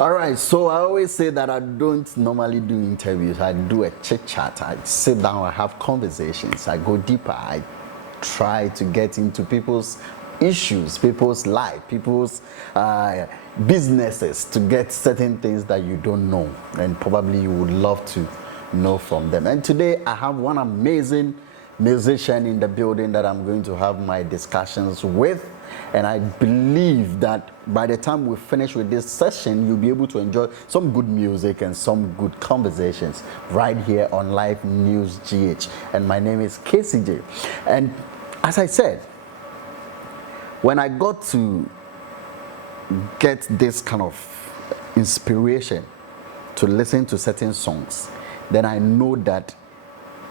All right, so I always say that I don't normally do interviews. I do a chit chat. I sit down, I have conversations. I go deeper. I try to get into people's issues, people's life, people's businesses to get certain things that you don't know and probably you would love to know from them. And today I have one amazing musician in the building that I'm going to have my discussions with, and I believe that by the time we finish with this session you'll be able to enjoy some good music and some good conversations right here on Live News GH. And my name is KCJ, and as I said, when I got to get this kind of inspiration to listen to certain songs, then I know that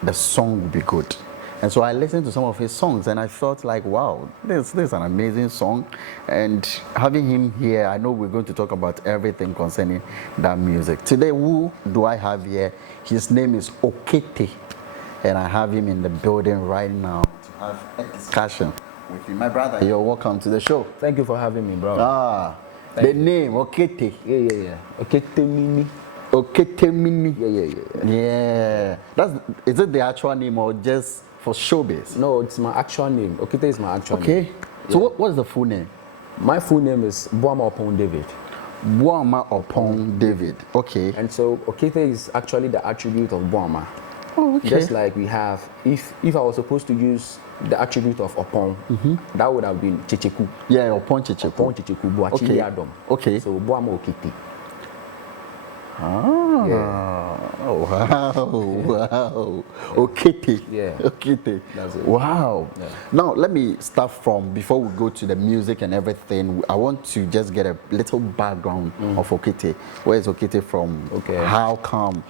the song will be good. And so I listened to some of his songs and I felt like, wow, this is an amazing song. And having him here, I know we're going to talk about everything concerning that music. Today, who do I have here? His name is Okete, and I have him in the building right now to have a discussion with you. My brother, you're welcome to the show. Thank you for having me, bro. The name, Okete. Yeah. Okete Mini. Okete Mini. Yeah. Is it the actual name or just for showbiz? No, it's my actual name. Okete is my actual name. Okay. So what is the full name? My full name is Boama upon David. Boama upon David. Okay. And so Okete is actually the attribute of Boama. Oh, okay. Just like we have, if I was supposed to use the attribute of upon, that would have been Checheku. Yeah, upon Checheku. Upon Checheku, Boachili Adom. Okay. So Boama Okete. Wow. Okete. Yeah. Okete. That's it. Wow. Yeah. Now, let me start from, before we go to the music and everything, I want to just get a little background of Okete. Where is Okete from? Okay. How come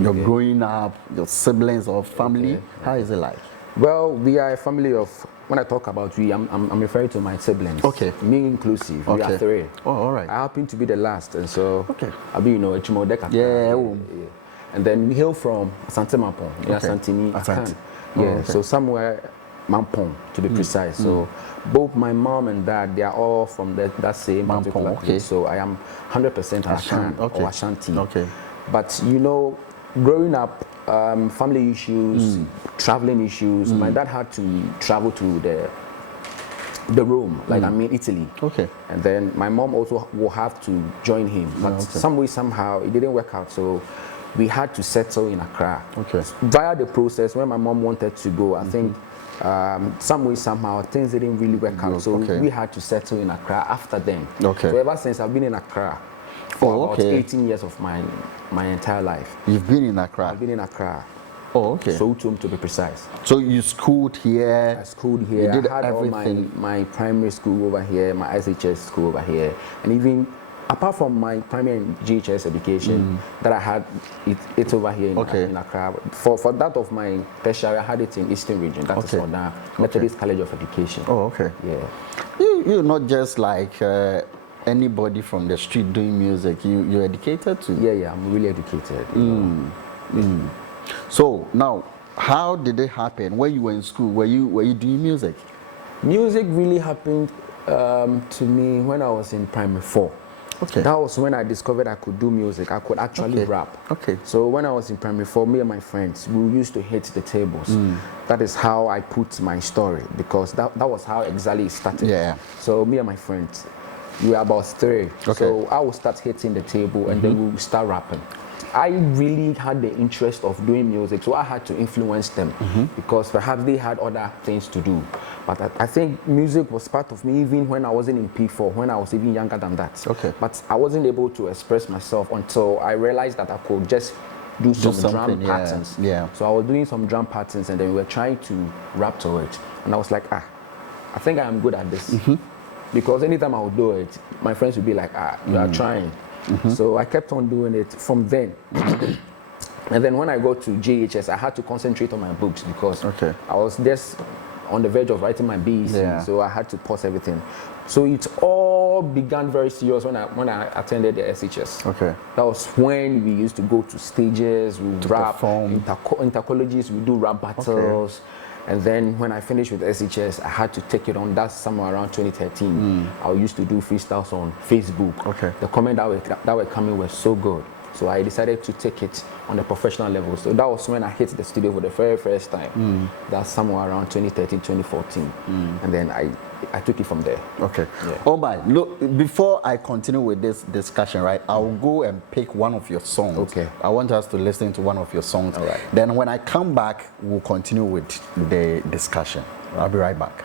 you're growing up, your siblings or family? Okay. How is it like? Well, we are a family of, when I talk about we, I'm referring to my siblings. Okay. Me inclusive. We are three. Oh, all right. I happen to be the last, and so Okay. a Chimodeka. Yeah. And then we hail from Asante Mampong. Okay. Asantini, Asante. Yeah. Okay. So somewhere Mampong, to be precise. So both my mom and dad, they are all from that same Mampong, particular okay. place. So I am 100% Akan Okay. or Ashanti. Okay. But growing up, family issues, traveling issues. My dad had to travel to the Rome, Italy. Okay. And then my mom also will have to join him. But some way, somehow, it didn't work out. So we had to settle in Accra. Okay. Via the process, when my mom wanted to go, I think some way, somehow, things didn't really work out. So we had to settle in Accra after then. Okay. So ever since, I've been in Accra for about 18 years of my entire life. You've been in Accra? I've been in Accra. Oh, okay. So to be precise. So you schooled here? I schooled here. You did I had everything. all my primary school over here, my SHS school over here, and even apart from my primary and GHS education that I had it over here in Accra. For that of my tertiary, I had it in Eastern Region. That is Oda Methodist College of Education. Oh, okay. Yeah. You're not just like anybody from the street doing music. You're educated too. Yeah. I'm really educated. So now, how did it happen? When you were in school, were you doing music? Music really happened to me when I was in primary 4. Okay. That was when I discovered I could do music. I could actually rap. Okay. So when I was in primary 4, me and my friends, we used to hit the tables. That is how I put my story, because that was how exactly it started. Yeah. So me and my friends, we were about 3. Okay. So I would start hitting the table and then we would start rapping. I really had the interest of doing music, so I had to influence them because perhaps they had other things to do. But I think music was part of me even when I wasn't in P4, when I was even younger than that. Okay. But I wasn't able to express myself until I realized that I could just do some drum patterns. Yeah. So I was doing some drum patterns and then we were trying to rap to it. And I was like, I think I am good at this. Because anytime I would do it, my friends would be like, you are trying. So I kept on doing it from then. And then when I got to GHS, I had to concentrate on my books because I was just on the verge of writing my BEC, so I had to pause everything. So it all began very serious when I attended the SHS. Okay. That was when we used to go to stages, we would rap, perform. intercolleges, we do rap battles. And then when I finished with SHS, I had to take it on. That's somewhere around 2013. I used to do freestyles on Facebook. Okay. The comments that were coming were so good. So I decided to take it on the professional level. So that was when I hit the studio for the very first time. That's somewhere around 2013, 2014. And then I took it from there. Okay. Yeah. Oh my, look, before I continue with this discussion, right, I'll go and pick one of your songs. Okay. I want us to listen to one of your songs. All right. Then when I come back, we'll continue with the discussion. I'll be right back.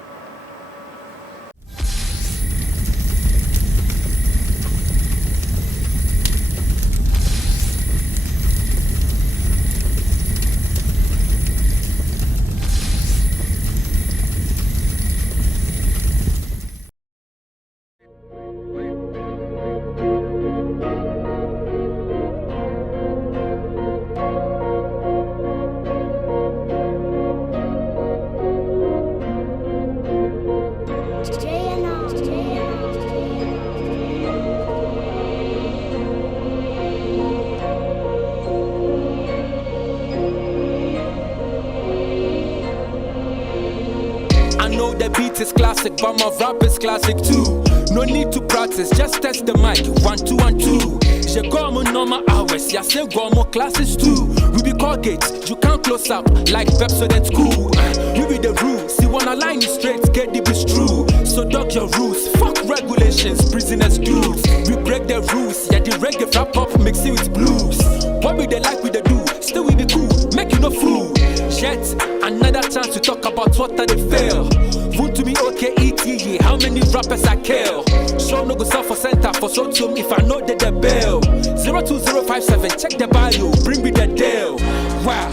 The beat is classic, but my rap is classic too. No need to practice, just test the mic. 1, 2, 1, 2. Je go mon normal hours, ya say go more classes too. We be Colgate, you can't close up like Pepsodent Cool. We be the rules, see wanna line you straight, get the bitch true. So dog your rules, fuck regulations, prisoners dudes. We break the rules, yeah the reggae rap up, mix it with blues. What we they like we they do, still we be cool, make you no fool. Yet another chance to talk about what they fail. Vote to me, Okete, how many rappers I kill? Show no go sell for center, for so to me if I know that the bell. 02057, check the bio, bring me the deal. Wow,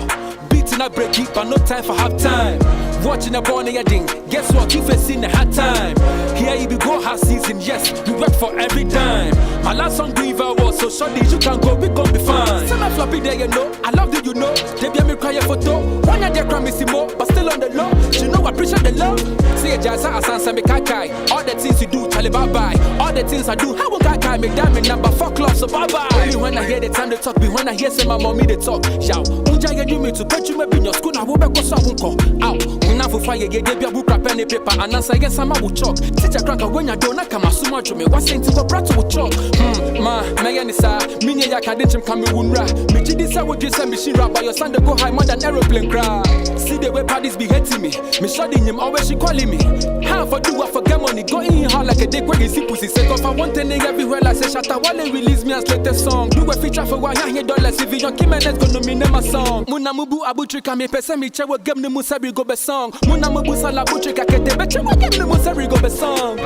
beating a break it, but no time for half time. Watching a born wedding, guess what? You face in the hard time. Here you be go half season, yes, we work for every dime. My last song do even was so short you can go, we gon' be fine. Send a floppy there, you know, I love that you know. They be me cry photo, one of their crime is more, but still on the low. You know I appreciate the love. See a jazz, I sansa me kakai. All the things you do, Charlie bye bye. All the things I do, how will kakai make diamond number fuck love, so bye bye. Only when I hear the time they talk, be when I hear say my mommy they talk. Yow, unja you do me to get you maybe in your school, I will be go so unko. Ow. Now for fire, you get your book, pen and paper, and answer yes, I'm a chalk. Teacher cracker when you don't come so much of me. What's saying to the brat with chalk? Ma, Mayanisa, Minia Yakadinchim Kamirunra. Mijidisa would just send me shira by your son to go high more than aeroplane cry. See the way parties be hating me. Me shouting him, always she calling me. Half for do I forget money, go in her like a dick when you see pussy. Say, if I want anything everywhere, like say, Shatta, while they release me and split the song. Do a feature for $100 if you don't keep my next gonna mean my song. Munamubu Abutrika, me pesemi, chewa, give me Musabi go be song. Muna mabusa la buche kakete beche wage me musari go be song.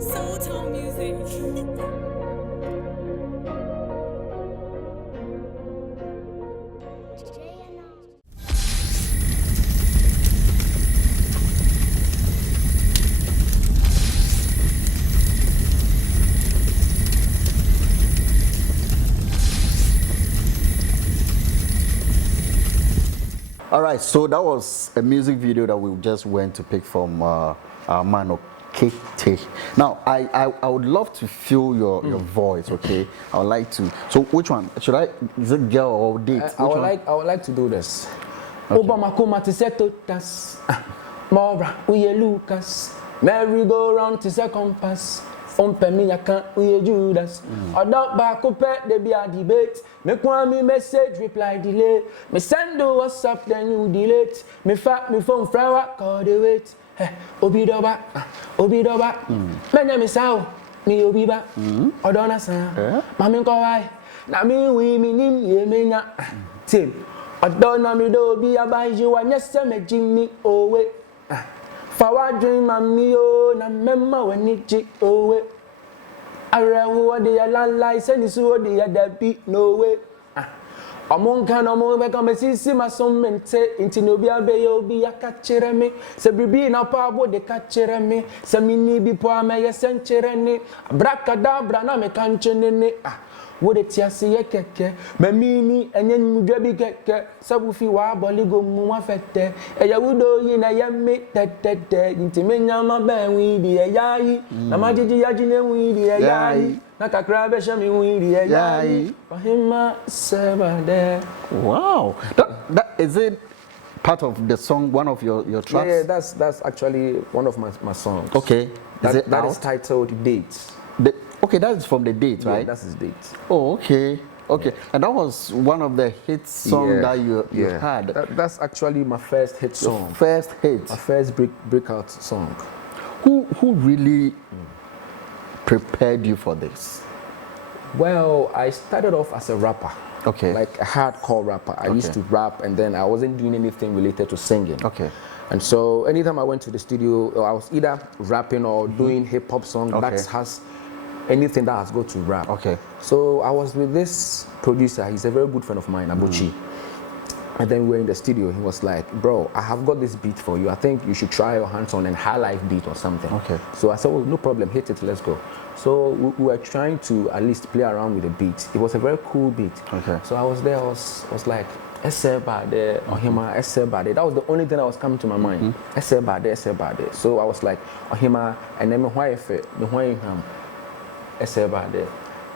Soul Tone Music. All right, so that was a music video that we just went to pick from our man Okete. Now, I would love to feel your voice, okay? I would like to. So, which one should I? Is it girl or date? I would like to do this. Obama kuma tiseto tas, Mora uye Lucas, Mary go round to say compass. Me I can't uye Judas. Adopt back up there be a debate. Me me message reply delay. Me send the WhatsApp then you delete. Me fact me phone flower call the wait. Obidoba. Me name is how me obiba. Odona san. Mami ko why? Na me we me nim ye me nya. Tim. Odona me do be about you and yes me Jimmy owe. Forward dream and me oh na memma when it owe. Arewa de ya lalai send so de ya debi no way. Among can among come see my son mente into no be obi akachere me. Se bibi na pabo de kachere me. Se mini bi po me ye senchere ni. Abracadabra na me kanchene ni. What it yasi keke, memini, and then you be keke, Sabufi wa boligo muafete, a yawudo yin a yam make that intimina my band we the yai, Namaji yajine we the yai, Nakakra shami we the yai, Fahima Sabade. Wow. That is it. Part of the song, one of your tracks? Yeah, that's actually one of my songs. Okay. That is titled Dates. Okay, that's from the Date, right? Yeah, that's his Date. Oh, okay. Okay. Yeah. And that was one of the hit songs that you had. That's actually my first hit song. First hit. My first breakout song. Who really prepared you for this? Well, I started off as a rapper. Okay. Like a hardcore rapper. I used to rap and then I wasn't doing anything related to singing. Okay. And so anytime I went to the studio, I was either rapping or doing hip hop song that has anything that has got to rap. Okay. So I was with this producer. He's a very good friend of mine, Abuchi. And then we were in the studio. He was like, bro, I have got this beat for you. I think you should try your hands on and high life beat or something. Okay. So I said, well, no problem, hit it, let's go. So we were trying to at least play around with the beat. It was a very cool beat. Okay. So I was there, I was like, Esebade, Ohima, Esebade. That was the only thing that was coming to my mind. Esebade, Esebade. So I was like, Ohima, and then Esebade.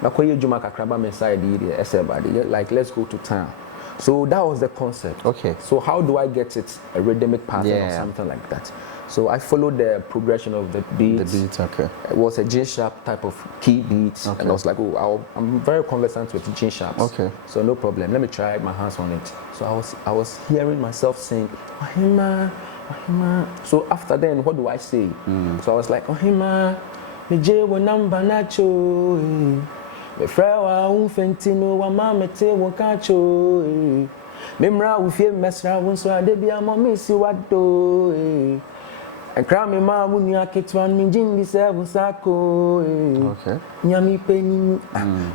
Nakoye Juma Kakraba Mensai Esebade. Like, let's go to town. So that was the concept. Okay. So how do I get it a rhythmic pattern or something like that? So I followed the progression of the beat. The beat, okay. It was a G sharp type of key beat, and I was like, oh, I'm very conversant with G sharps. Okay. So no problem. Let me try my hands on it. So I was hearing myself sing, Ohima, Ohima. So after then, what do I say? So I was like, Ohima, me je wo namba nacho. Me frewa unfentino wa mamete wo kacho. Memra ufie mesra wonso adebia mo misi wado. And cry me ma wuni aketwan mi jindi seven sako. Okay. Nyami peni.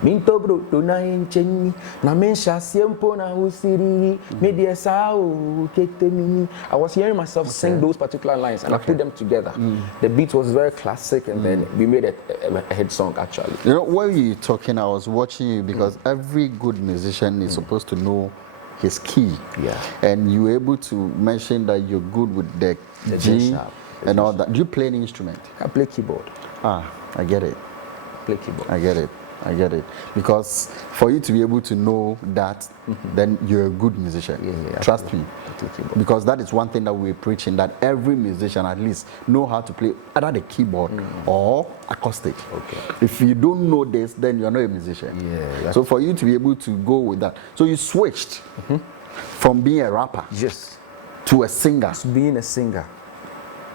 Minto bro do na encheni. Na mensha siempo na usiri. Me die sao kete mini. I was hearing myself sing those particular lines and I put them together. The beat was very classic and then we made a hit song actually. You know, while you were talking, I was watching you because every good musician is supposed to know his key. Yeah. And you were able to mention that you're good with the G sharp. And all that. Do you play any instrument? I play keyboard. Ah, I get it. Play keyboard. I get it. Because for you to be able to know that, then you're a good musician. Yeah, trust me. Because that is one thing that we're preaching, that every musician at least know how to play either the keyboard or acoustic. Okay. If you don't know this, then you're not a musician. Yeah. So for you to be able to go with that. So you switched from being a rapper to a singer. To being a singer.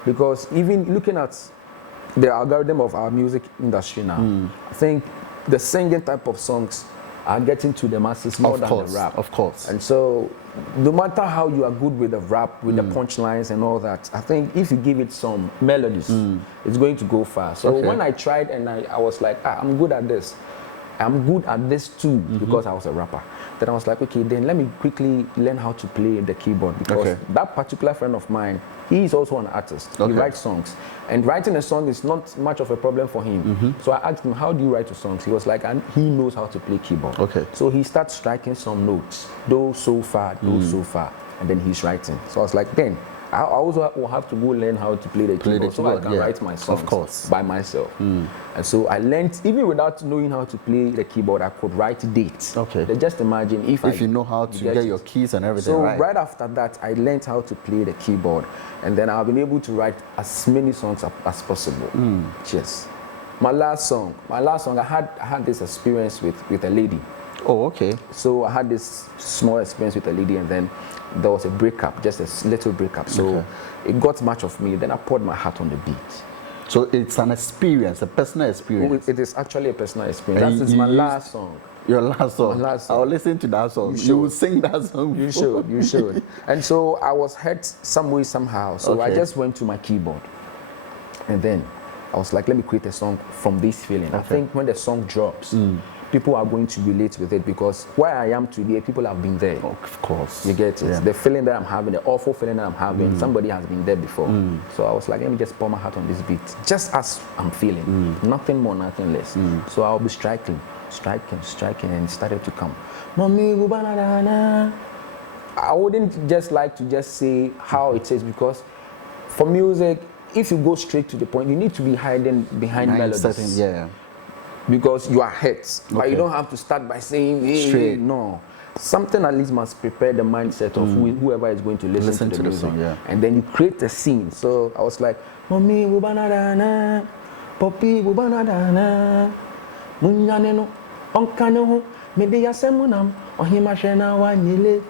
Because even looking at the algorithm of our music industry now, I think the singing type of songs are getting to the masses more than the rap. Of course. And so no matter how you are good with the rap, with the punchlines and all that, I think if you give it some melodies, it's going to go far. So when I tried and I was like, I'm good at this. I'm good at this too because I was a rapper. Then I was like, okay, then let me quickly learn how to play the keyboard because that particular friend of mine, he is also an artist. He writes songs. And writing a song is not much of a problem for him. So I asked him, how do you write your songs? He was like, and he knows how to play keyboard. So he starts striking some notes. Do, so far, and then he's writing. So I was like, then I also will have to go learn how to play the keyboard so I can write my songs by myself. And so I learned, even without knowing how to play the keyboard, I could write dates. Just imagine if you know how to get your keys and everything. So right after that, I learned how to play the keyboard, and then I've been able to write as many songs as possible. Yes. My last song, I had this experience with a lady. Oh, okay. So I had this small experience with a lady, and then there was a breakup, just a little breakup. So it got much of me. Then I poured my heart on the beat. So it's an experience, a personal experience. It is actually a personal experience. That is my last song. Your last song? My last song. I'll listen to that song. You will sing that song. You should. And so I was hurt some way, somehow. So I just went to my keyboard. And then I was like, let me create a song from this feeling. I think when the song drops, people are going to relate with it, because where I am today, people have been there. Of course. You get it? Yeah. The feeling that I'm having, the awful feeling that I'm having, somebody has been there before. So I was like, let me just pour my heart on this beat, just as I'm feeling. Nothing more, nothing less. So I'll be striking, and it started to come. Mommy, I wouldn't just like to just say how it is, because for music, if you go straight to the point, you need to be hiding behind melodies. Yeah. Because you are hit, but Okay. you don't have to start by saying, hey, Straight. no. Something at least must prepare the mindset of whoever is going to listen to the music. song, yeah. And then you create a scene. So I was like, Mommy, bubanadana, Poppy, bubanadana, Munyaneno, Onkano, Media Semunam, Ohimashena, Wanyilit.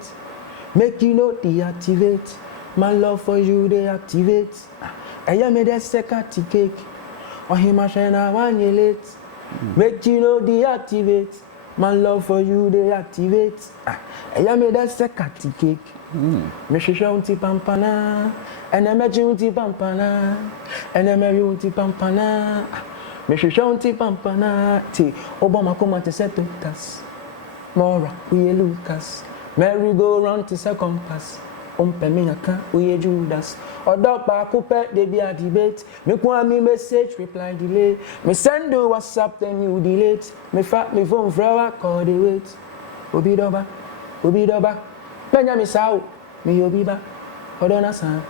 Make you know deactivate. My love for you, they activate. I made a second cake. Ohimashena, Wanyilit. Make you know deactivate. My love for you, they activate. I made a second cake. Me shisha unti pampana, and I met you unti pampana, and I marry you unti pampana. Me shisha unti pampana, ti Obama come to set us. Mora, we Lucas. Merry go round to second pass. Peminaka, we Judas. Odo pa coupe, they be a debate. Me kwa me message, reply delay. Me send you WhatsApp, then you delete. Me fat me phone flower, call the wait. Obi doba. Benya me sao, me obi ba. Odona san.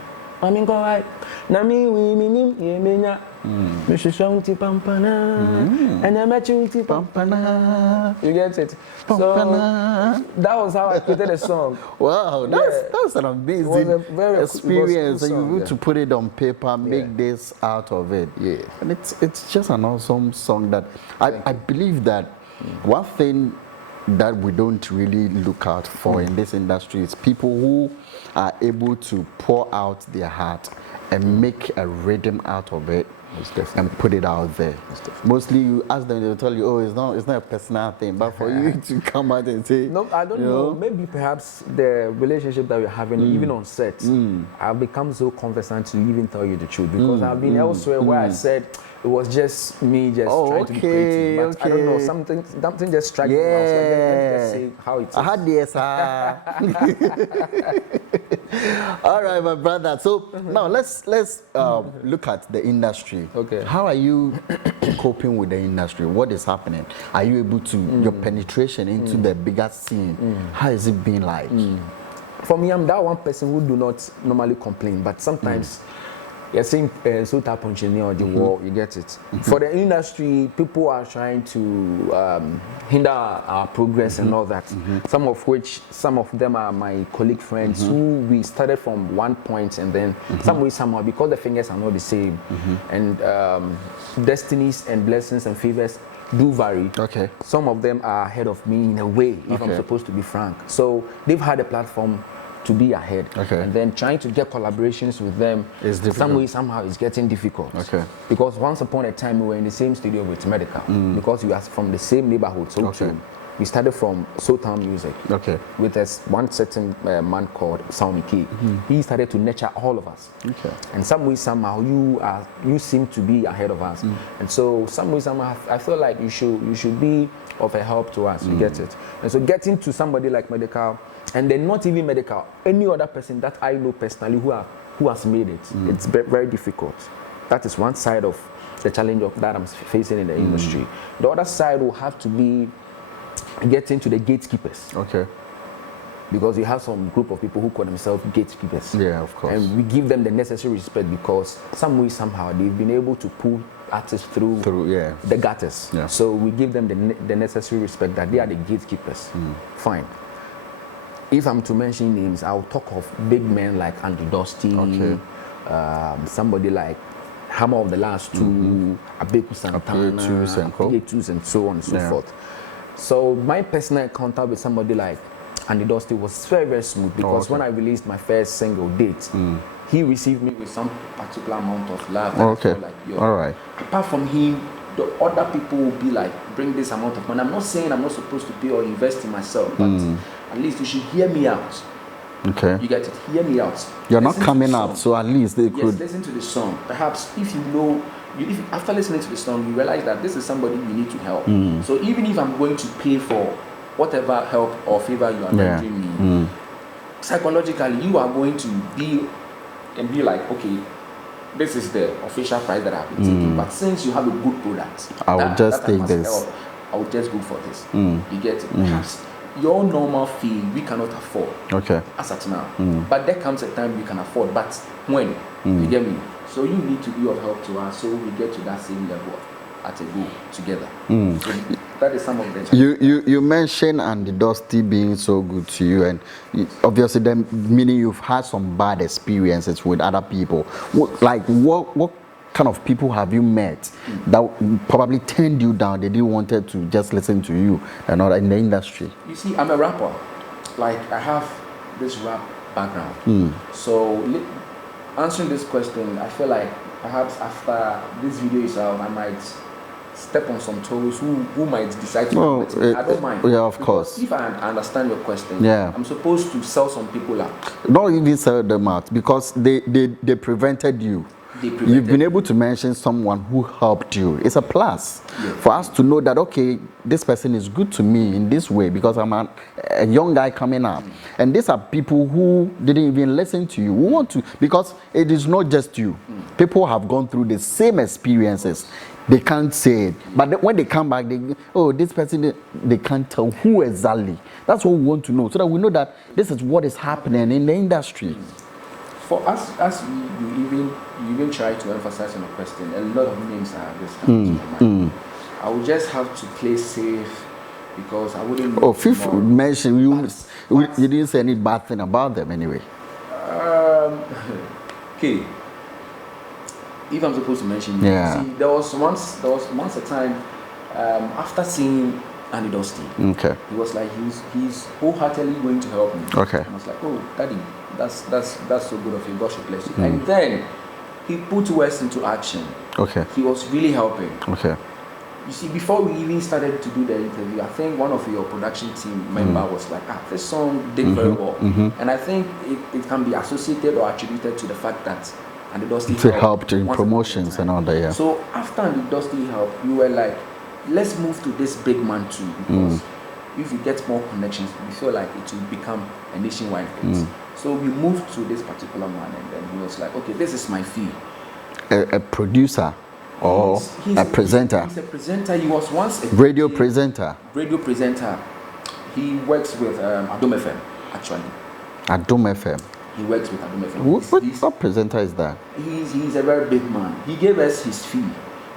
Mami ko wai. Na mi we me nim ye menya. Me shisha unti pampana. And I met you unti pampana. You get it? Pampana. So that was how I created the song. Wow, that's an amazing It was a very experience. cool And song, you to put it on paper, make this out of it. Yeah. And it's just an awesome song that I believe that one thing that we don't really look out for in this industry is people who are able to pour out their heart and make a rhythm out of it and put it out there. Mostly you ask them, they'll tell you, oh, it's not a personal thing, but for you to come out and say, No, I don't know. Maybe perhaps the relationship that we're having, even on set, I've become so conversant to even tell you the truth, because I've been elsewhere where I said it was just me trying to be creative. But I don't know, something just struck me. I was like, let me just say how it is. I had yes, All right, my brother. So now let's look at the industry. Okay. How are you coping with the industry? What is happening? Are you able to your penetration into the bigger scene? How has it been like? For me, I'm that one person who do not normally complain, but sometimes you're saying so tap punching on the wall, you get it. For the industry, people are trying to hinder our progress and all that. Some of them are my colleague friends who we started from one point, and then some way somehow, because the fingers are not the same, and destinies and blessings and favors do vary. Okay. Some of them are ahead of me in a way, if I'm supposed to be frank. So they've had a platform to be ahead. Okay. And then trying to get collaborations with them, It's difficult. some way, somehow, it's getting difficult. Okay. Because once upon a time, we were in the same studio with Medikal, because we are from the same neighborhood. So Okay. we started from Sultan Music. Okay. With one certain man called Sound Key. He started to nurture all of us. Okay. And some way, somehow, you seem to be ahead of us. And so some way, somehow, I feel like you should be of a help to us. You get it? And so getting to somebody like Medikal, and then not even Medikal, any other person that I know personally who has made it, it's very difficult. That is one side of the challenge that I'm facing in the industry. The other side will have to be getting to the gatekeepers. Okay. Because we have some group of people who call themselves gatekeepers. Yeah, of course. And we give them the necessary respect, because some way, somehow, they've been able to pull artists through the gutters. Yeah. So we give them the necessary respect that they are the gatekeepers. Fine. If I'm to mention names, I'll talk of big men like Andy Dusty, somebody like Hammer of the Last Two, Abeku Santana, Abetus, and so on and so forth. So my personal encounter with somebody like Andy Dusty was very, very smooth, because when I released my first single, Date, he received me with some particular amount of love. Okay. Like, all right. Apart from him, the other people will be like, bring this amount of money. I'm not saying I'm not supposed to pay or invest in myself, but at least you should hear me out. Okay. You get it? Hear me out. You're not coming up, so at least they could. Yes, listen to the song. Perhaps if you know after listening to the song, you realize that this is somebody you need to help. So even if I'm going to pay for whatever help or favor you are rendering me, psychologically you are going to be like, okay, this is the official price that I've been taking. But since you have a good product, I will just take this. Help, I will just go for this. You get it? Perhaps your normal fee we cannot afford. Okay. As at now. But there comes a time we can afford. But when? You get me? So you need to be of help to us so we get to that same level at a go together. So that is some of the you mentioned Andy Dusty being so good to you, and obviously then meaning you've had some bad experiences with other people. What kind of people have you met that probably turned you down? They didn't wanted to just listen to you and not in the industry. You see, I'm a rapper. Like I have this rap background. So answering this question, I feel like perhaps after this video is out, I might step on some toes who might decide to I don't mind. Yeah, of course. If I understand your question, yeah, I'm supposed to sell some people out. Not even sell them out because they prevented you. You've been able to mention someone who helped you. It's a plus for us to know that, okay, this person is good to me in this way because I'm a young guy coming up. And these are people who didn't even listen to you. We want to, because it is not just you. People have gone through the same experiences. They can't say it. But when they come back, this person, they can't tell who exactly. That's what we want to know, so that we know that this is what is happening in the industry. For us, as you even try to emphasize on the question, a lot of names are just coming to my mind. I would just have to play safe because I wouldn't know. Fifth mention, you didn't say any bad thing about them anyway. Okay. If I'm supposed to mention, see, there was once a time after seeing Andy Dusty. Okay. He was like he's wholeheartedly going to help me. Okay. And I was like, oh, Daddy, that's so good of you. God should bless you. And then he put words into action. Okay. He was really helping. Okay. You see, before we even started to do the interview, I think one of your production team member was like, this song did very well. And I think it can be associated or attributed to the fact that Andy Dusty helped in promotions and all that. Yeah. So after Andy Dusty helped, we were like, let's move to this big man too, because if you get more connections, we feel like it will become a nationwide thing. So we moved to this particular man, and then he was like, okay, this is my fee. A producer or a presenter? He's a presenter. He was once a radio presenter. Radio presenter. He works with Adom FM, actually. Adom FM. He works with Adom FM. What presenter is that? He's a very big man. He gave us his fee.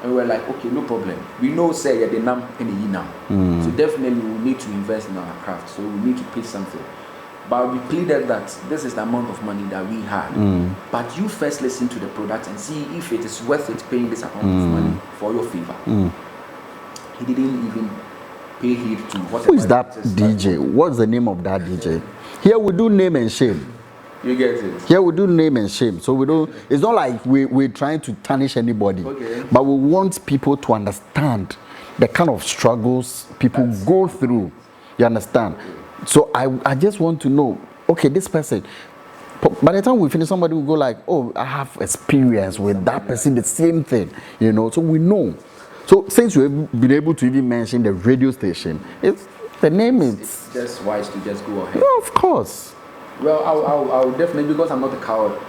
And we were like, okay, no problem. We know, say, the name in now. So definitely we need to invest in our craft. So we need to pay something. But we pleaded that this is the amount of money that we had. But you first listen to the product and see if it is worth it paying this amount of money for your favor. He didn't even pay heed to whatever. Who is that DJ? What's the name of that DJ? Here we do name and shame. You get it? Here we do name and shame. So we don't, it's not like we're trying to tarnish anybody. Okay. But we want people to understand the kind of struggles people go through. You understand? So I just want to know, okay, this person, by the time we finish, somebody will go like, oh, I have experience with that person, the same thing, you know, so we know. So since we've been able to even mention the radio station, the name is... It's just wise to just go ahead. Yeah, of course. Well, I'll definitely, because I'm not a coward,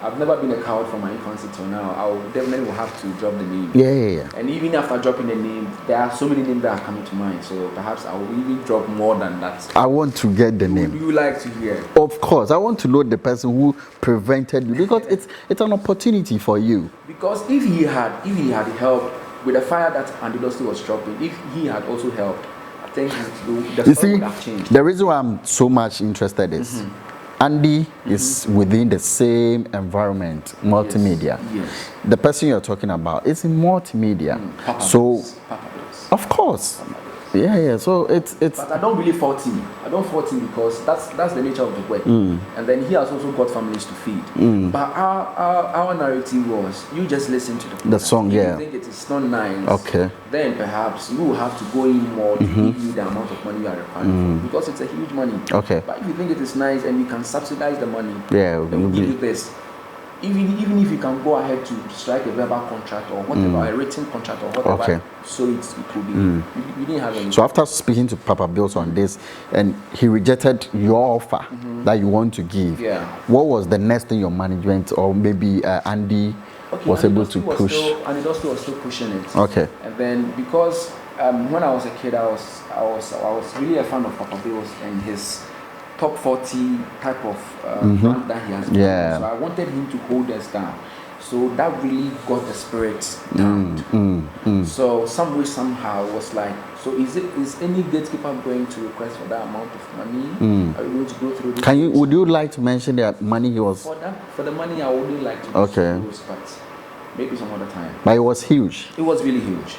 I've never been a coward from my infancy till now, I'll definitely will have to drop the name. Yeah. And even after dropping the name, there are so many names that are coming to mind, so perhaps I will even drop more than that. I want to get the name. Would you like to hear? Of course, I want to know the person who prevented you, because it's an opportunity for you. Because if he had helped with the fire that Andy Dusty was dropping, if he had also helped, I think the story would have changed. The reason why I'm so much interested is Andy is within the same environment, multimedia. Yes. The person you're talking about is in multimedia. Papa of course. Yeah. So it's. But I don't really fault him. I don't fault him because that's the nature of the work. And then he has also got families to feed. But our narrative was, you just listen to the song. If Yeah. you think it is not nice, okay, then perhaps you will have to go in more to give you the amount of money you are requiring for, because it's a huge money. Okay. But if you think it is nice and you can subsidize the money, yeah, then we'll give you this. even if you can go ahead to strike a verbal contract or whatever, a written contract or whatever, Okay. so it could be. We didn't have any. So after speaking to Papa Bills on this, and he rejected your offer that you want to give, Yeah. what was the next thing your management or maybe Andy was able to push? And it was still pushing it. Okay. And then because when I was a kid, I was really a fan of Papa Bills and his top 40 type of brand that he has. Yeah. So I wanted him to hold us down. So that really got the spirit down. So some way somehow was like, so is any gatekeeper going to request for that amount of money? Are we going to go through this? Would you like to mention that money he was? For the money, I wouldn't like to. Okay. But maybe some other time. But it was huge. It was really huge.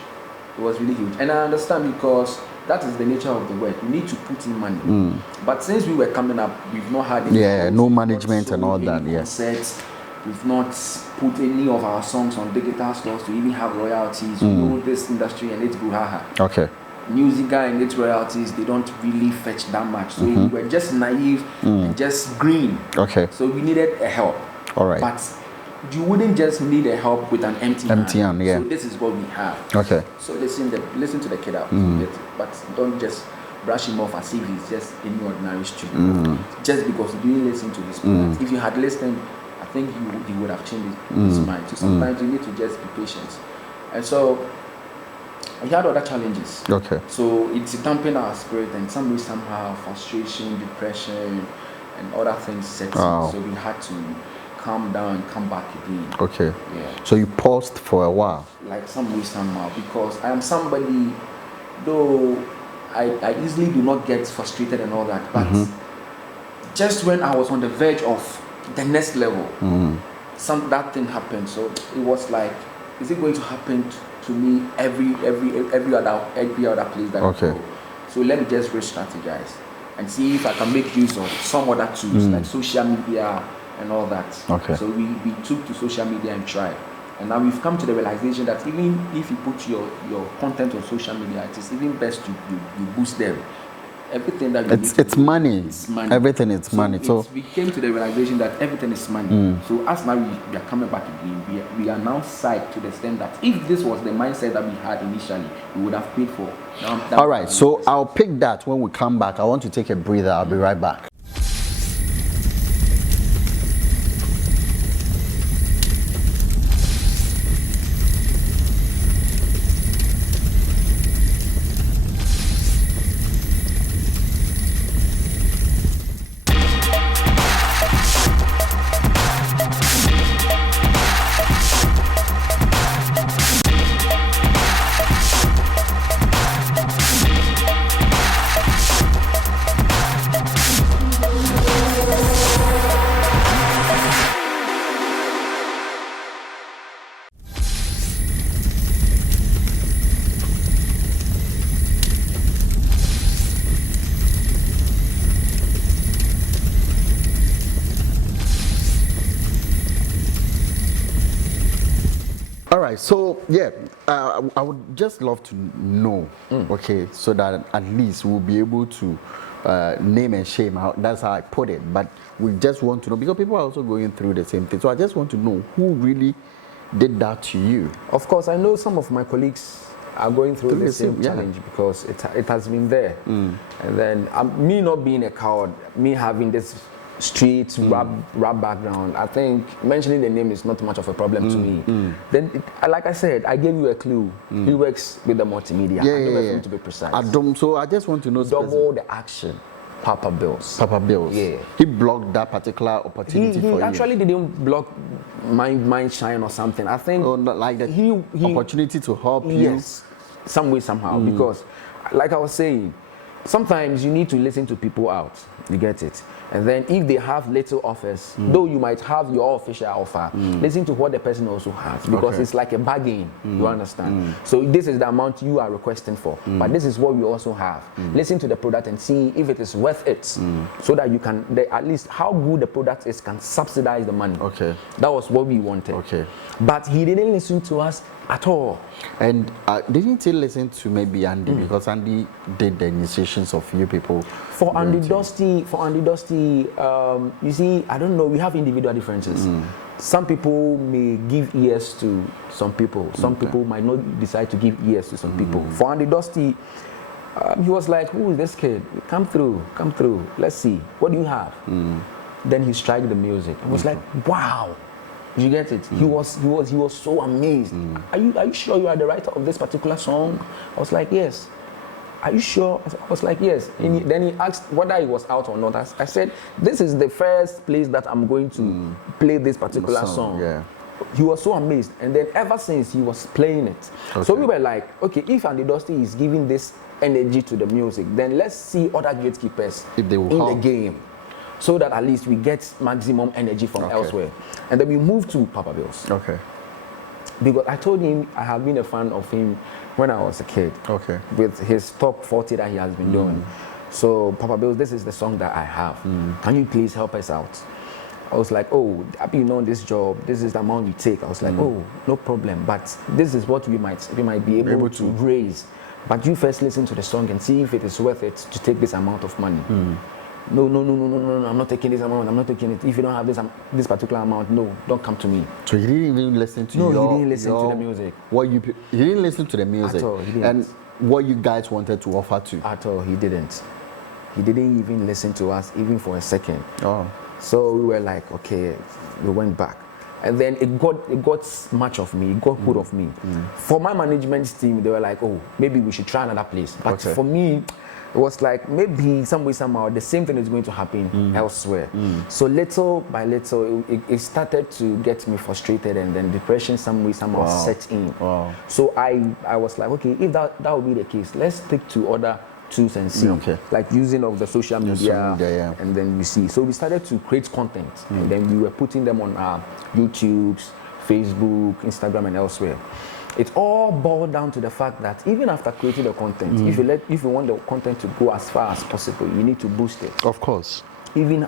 It was really huge. And I understand because that is the nature of the work. You need to put in money. But since we were coming up, we've not had any no management and all that. Yes. Concerts. We've not put any of our songs on digital stores to even have royalties. You know this industry and it's brouhaha. Okay. Music guy and its royalties, they don't really fetch that much. So we were just naive and just green. Okay. So we needed a help. All right. But you wouldn't just need a help with an empty hand. Yeah. So this is what we have. Okay. So listen to the kid out, but don't just brush him off as if he's just any ordinary student. Just because you didn't listen to his product. If you had listened, I think he would have changed his mind. So sometimes you need to just be patient. And so we had other challenges. Okay. So it's dampened our spirit, and somehow frustration, depression, and other things set in. Wow. So we had to calm down and come back again. Okay. Yeah. So you paused for a while. Like somehow, because I am somebody, though I easily do not get frustrated and all that, but just when I was on the verge of the next level, that thing happened. So it was like, is it going to happen to me every other place that I go? So let me just re-strategize and see if I can make use of some other tools like social media and all that. Okay. So we took to social media and tried. And now we've come to the realization that even if you put your content on social media, it is even best to you boost them. Everything that it's money. It's money. Everything is money. So we came to the realization that everything is money. So as now we are coming back again, we are now psyched to the extent that if this was the mindset that we had initially, we would have paid for. All right. So I'll pick that when we come back. I want to take a breather. I'll be right back. All right, so yeah, I would just love to know, okay, so that at least we'll be able to name and shame. That's how I put it. But we just want to know, because people are also going through the same thing. So I just want to know who really did that to you. Of course, I know some of my colleagues are going through the same challenge because it has been there. And then me not being a coward, me having this street rap background, I think mentioning the name is not much of a problem to me. Then, like I said, I gave you a clue. He works with the multimedia. Yeah. To be precise. Adom, so I just want to know. Double the action. Papa Bills. Papa Bills. Yeah. He blocked that particular opportunity for you. He actually didn't block my shine or something. I think like the opportunity to help you. Yes, some way, somehow. Because, like I was saying, sometimes you need to listen to people out. You get it? And then if they have little offers, though you might have your official offer, listen to what the person also has, because it's like a bargain. You understand? So this is the amount you are requesting for, but this is what we also have. Listen to the product and see if it is worth it, so that you can at least how good the product is can subsidize the money. Okay, that was what we wanted. Okay, but he didn't listen to us at all. And didn't he listen to maybe Andy, because Andy did the initiations of you people? For Andy Dusty, you see, I don't know, we have individual differences. some people may give ears to some people. Some people might not decide to give ears to some people. For Andy Dusty, he was like, who is this kid? Come through. Let's see. What do you have? Then he struck the music. I was like, wow. Did you get it? He was so amazed. Are you sure you are the writer of this particular song? I was like, yes. Are you sure? I was like, yes. And then he asked whether it was out or not. I said, this is the first place that I'm going to play this particular song. Yeah. He was so amazed. And then ever since, he was playing it. Okay. So we were like, okay, if Andy Dusty is giving this energy to the music, then let's see other gatekeepers If they will in help. the game, so that at least we get maximum energy from elsewhere. And then we moved to Papa Bills. Okay. Because I told him I have been a fan of him when I was a kid. Okay. With his top 40 that he has been doing. So, Papa Bills, this is the song that I have. Can you please help us out? I was like, oh, have you known this job? This is the amount you take. I was like, oh, no problem. But this is what we might be able to raise. But you first listen to the song and see if it is worth it to take this amount of money. No, I'm not taking this amount. I'm not taking it. If you don't have this particular amount, no, don't come to me. So he didn't even listen to he didn't listen to the music. He didn't listen to the music. At all, he didn't. And what you guys wanted to offer to. At all, he didn't. He didn't even listen to us, even for a second. Oh. So we were like, okay, we went back. And then it got much of me, it got hold of me. For my management team, they were like, oh, maybe we should try another place. But for me, it was like maybe some way, somehow, the same thing is going to happen elsewhere. So little by little, it started to get me frustrated, and then depression some way, somehow set in. Wow. So I was like, okay, if that would be the case, let's stick to other tools and see, like using of the social media, and then we see. So we started to create content, and then we were putting them on our YouTubes, Facebook, Instagram, and elsewhere. It all boiled down to the fact that even after creating the content, if you want the content to go as far as possible, you need to boost it. Of course. Even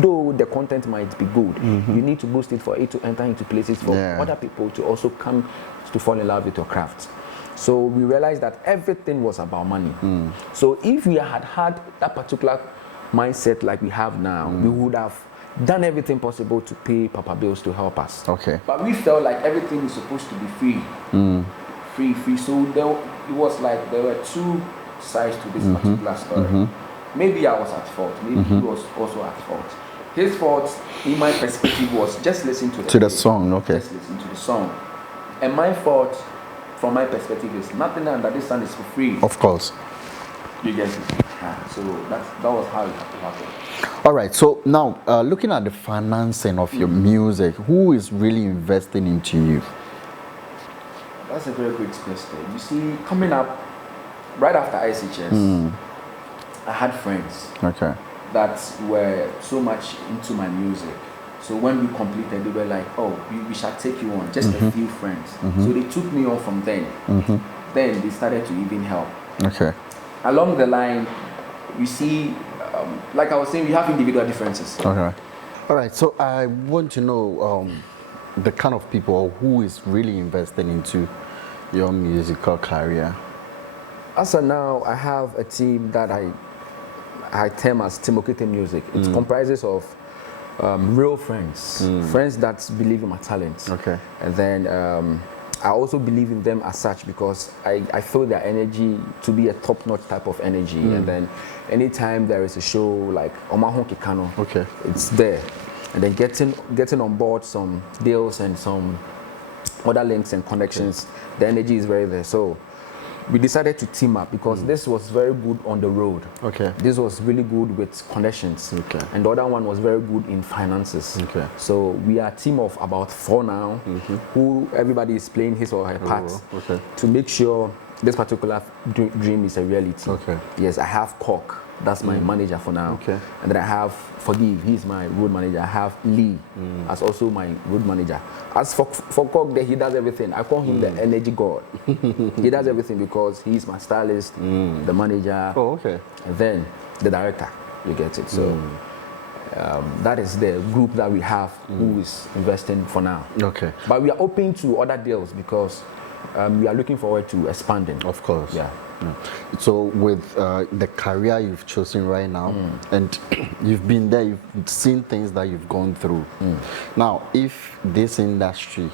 though the content might be good, you need to boost it for it to enter into places for other people to also come to fall in love with your craft. So we realized that everything was about money. So if we had that particular mindset like we have now, we would have done everything possible to pay Papa Bills to help us. Okay. But we felt like everything is supposed to be free. Free. So it was like there were two sides to this particular story. Maybe I was at fault. Maybe he was also at fault. His fault, in my perspective, was just listen to the song. Okay. Just listen to the song. And my fault, from my perspective, is nothing under this sun is for free. Of course. You get it. So that was how it happened. All right. So now, looking at the financing of your music, who is really investing into you? That's a very great question. You see, coming up right after ICHS, I had friends that were so much into my music. So when we completed, they were like, oh, we shall take you on, just a few friends. So they took me on from then. Then they started to even help. Okay. Along the line, you see, like I was saying, we have individual differences. Okay. All right. So I want to know the kind of people who is really investing into your musical career. As of now, I have a team that I term as Team Okete Music. It comprises of real friends, friends that believe in my talent. Okay. And then I also believe in them as such because I feel their energy to be a top-notch type of energy. And then anytime there is a show like Omahon Kikano, it's there. And then getting on board some deals and some other links and connections, the energy is very there. So we decided to team up because this was very good on the road. Okay. This was really good with connections. Okay. And the other one was very good in finances. Okay. So we are a team of about 4 now, who everybody is playing his or her part to make sure this particular dream is a reality. Okay. Yes, I have Cork. That's my manager for now. Okay. And then I have Forgive, he's my road manager. I have Lee as also my road manager. As for Cork, he does everything. I call him the energy god. He does everything because he's my stylist, the manager, and then the director. You get it. So that is the group that we have who is investing for now. Okay. But we are open to other deals because we are looking forward to expanding. Of course. Yeah. So with the career you've chosen right now, and you've been there, you've seen things that you've gone through. Now, if this industry,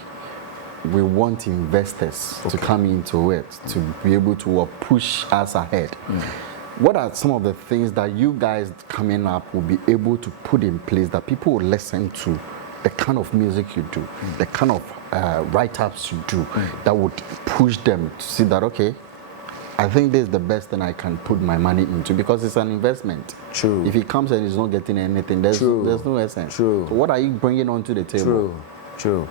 we want investors to come into it, to be able to push us ahead, what are some of the things that you guys coming up will be able to put in place that people will listen to? The kind of music you do, the kind of write-ups you do, that would push them to see that, okay, I think this is the best thing I can put my money into, because it's an investment. True. If he comes and he's not getting anything, there's no essence. True. So what are you bringing onto the table? True.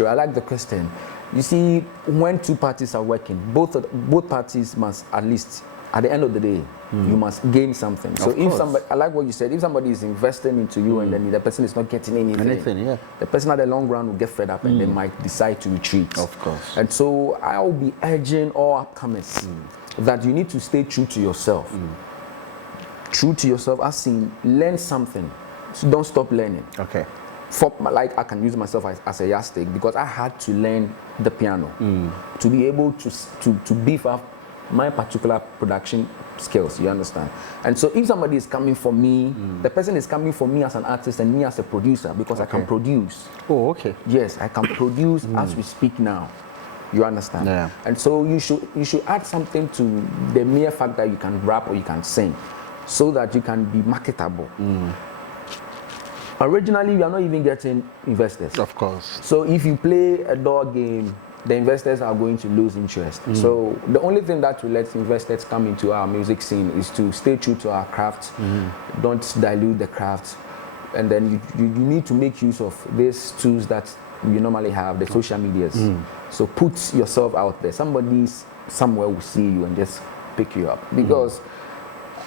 I like the question. You see, when two parties are working, both parties must, at least at the end of the day, you must gain something. So if somebody, I like what you said, if somebody is investing into you and then the person is not getting anything, the person at the long run will get fed up and they might decide to retreat. Of course. And so I will be urging all upcomers that you need to stay true to yourself. True to yourself, as in learn something. So don't stop learning. Okay. Like I can use myself as a yardstick, because I had to learn the piano to be able to beef up my particular production skills, you understand? And so if somebody is coming for me, the person is coming for me as an artist and me as a producer, because I can produce. Oh, okay. Yes, I can produce as we speak now. You understand? Yeah. And so you should add something to the mere fact that you can rap or you can sing, so that you can be marketable. Originally, we are not even getting investors. Of course. So if you play a dog game, the investors are going to lose interest. So the only thing that will let investors come into our music scene is to stay true to our craft, don't dilute the craft, and then you need to make use of these tools that we normally have, the social medias. So put yourself out there. Somebody somewhere will see you and just pick you up. Because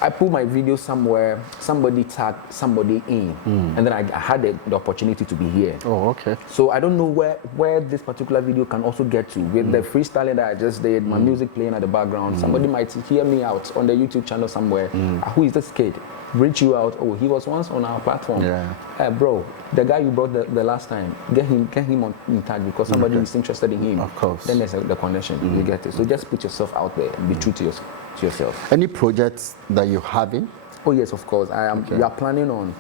I put my video somewhere, somebody tagged somebody in, and then I had the opportunity to be here. Oh, okay. So I don't know where this particular video can also get to. With the freestyling that I just did, my music playing at the background, somebody might hear me out on the YouTube channel somewhere. Who is this kid? Reach you out. Oh, he was once on our platform. Yeah. Bro, the guy you brought the last time, get him in touch, because somebody is interested in him. Of course. Then there's the connection. You get it. So just put yourself out there and be true to yourself. Any projects that you're having? Oh yes, of course. We are planning on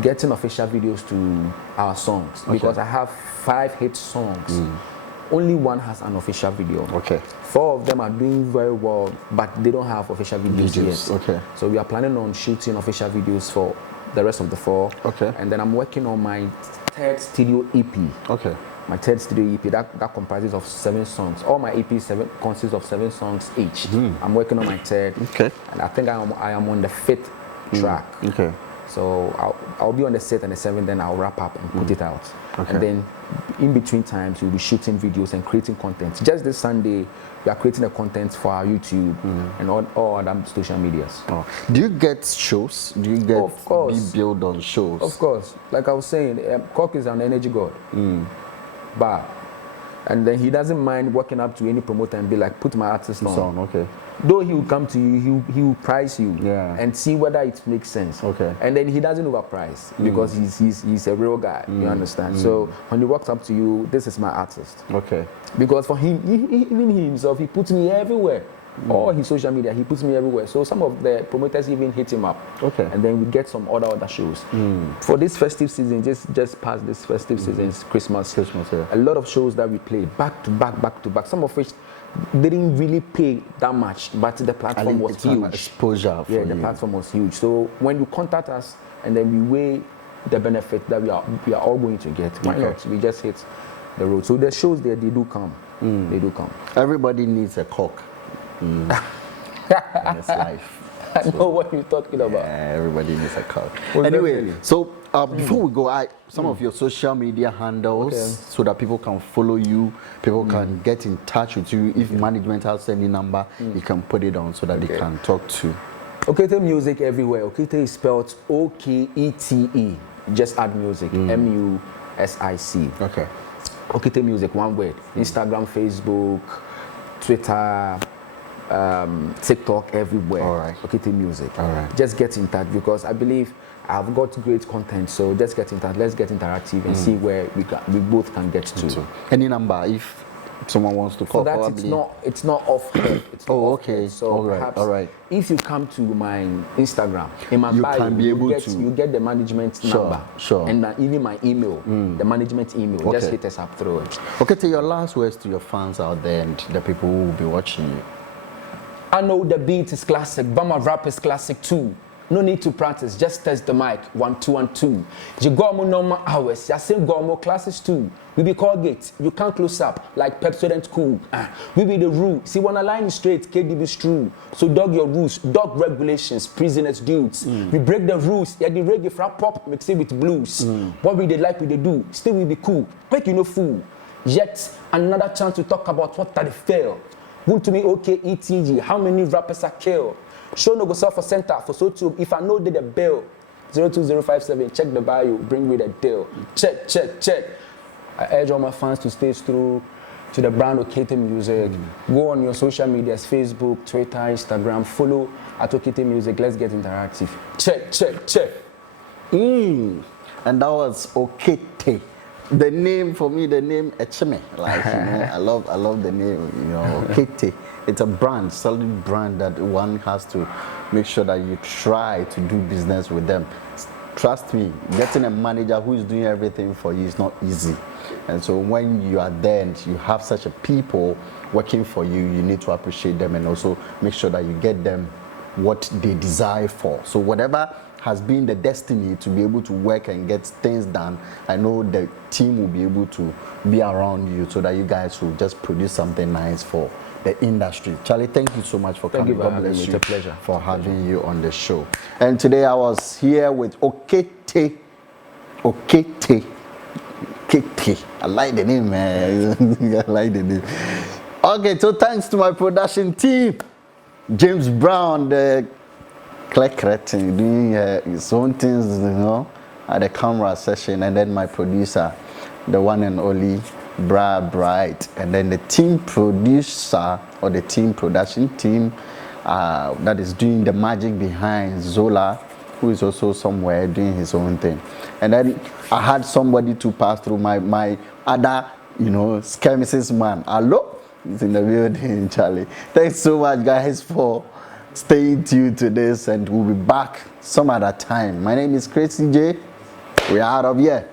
getting official videos to our songs, because I have 5 hit songs. Only one has an official video. Okay. 4 of them are doing very well, but they don't have official videos yet. Okay. So we are planning on shooting official videos for the rest of the 4. Okay. And then I'm working on my 3rd studio EP. Okay. My 3rd studio EP that comprises of 7 songs. All my EPs consists of 7 songs each. I'm working on my 3rd. Okay. And I think I am on the 5th track. Okay. So I'll be on the 6th and the 7th, then I'll wrap up and put it out. Okay. And then in between times, we'll be shooting videos and creating content. Just this Sunday, we are creating the content for our YouTube and all other social medias. Oh. Do you get shows? Do you get Of course. be built on shows? Of course. Like I was saying, Cock is an energy god. But, and then he doesn't mind walking up to any promoter and be like, put my artist on. Song, okay. Though he will come to you, he will price you and see whether it makes sense. Okay. And then he doesn't overprice, because he's a real guy. You understand? So when he walks up to you, this is my artist. Okay. Because for him, even he himself, he puts me everywhere. All his social media, he puts me everywhere. So some of the promoters even hit him up. Okay. And then we get some other shows. For this festive season, just past this festive season, Christmas, yeah. a lot of shows that we play back to back, some of which didn't really pay that much, but the platform was huge. Exposure for the platform was huge. So when you contact us and then we weigh the benefit that we are all going to get, why not? We just hit the road. So the shows there, they do come. They do come. Everybody needs a cock in his life. I know what you're talking about. Yeah, everybody needs a cock. Well, anyway, definitely. so before we go, some of your social media handles, so that people can follow you, people can get in touch with you. If management has any number, you can put it on so that they can talk to. Okete Music everywhere. Okete is spelled O-K-E-T-E. Just add music. M-U-S-I-C. Okay. Okete Music, one word. Instagram, Facebook, Twitter, TikTok, everywhere. All right. Okete Music. All right. Just get in touch, because I believe I've got great content. So just get in touch. Let's get interactive and see where we both can get to. Any number, if someone wants to call. For that, probably. it's not off head. It's not Oh, off okay. head. So All right, perhaps all right. if you come to my Instagram, in my You bio, can be able to- you get the management Sure, number, sure. and even my email, the management email. Just Okay. hit us up through it. Okay, to your last words to your fans out there and the people who will be watching you. I know the beat is classic, but my rap is classic too. No need to practice, just test the mic. 1, 2, and 2. You go more normal hours, you say go more classes too. We be Colgate, you can't close up like Pepsodent Cool. We be the rule. See, when I line straight, KDB's true. So dog your rules, dog regulations, prisoners dudes. We break the rules, yeah, the reggae frap pop mix it with blues. What we they like, we they do. Still we be cool, make you no fool. Yet another chance to talk about what they fail. Who to me OKETG, how many rappers I kill? Show no go sell for center for so too. If I know the bill, 02057, check the bio, bring me the deal. Check. I urge all my fans to stay true to the brand Okete Music. Go on your social medias, Facebook, Twitter, Instagram, follow at Okete Music. Let's get interactive. Check. And that was Okete. The name for me, the name Echeme. Like, I love the name, Okete. It's a brand, solid brand that one has to make sure that you try to do business with them. Trust me, getting a manager who is doing everything for you is not easy. And so when you are there and you have such a people working for you, you need to appreciate them and also make sure that you get them what they desire for. So whatever has been the destiny to be able to work and get things done, I know the team will be able to be around you so that you guys will just produce something nice for the industry. Charlie, thank you so much for coming. you for God bless having me. you. It's a pleasure. For having you on the show. And today I was here with Okete. I like the name, man. I like the name. Okay, so thanks to my production team. James Brown, the Clerk doing his own things, at the camera session, and then my producer, the one and only Bra Bright, and then the team producer or the team production team that is doing the magic behind Zola, who is also somewhere doing his own thing. And then I had somebody to pass through my other, skirmishes man. Hello, he's in the building, Charlie. Thanks so much, guys, for staying tuned to this, and we'll be back some other time. My name is Crazy J. We're out of here.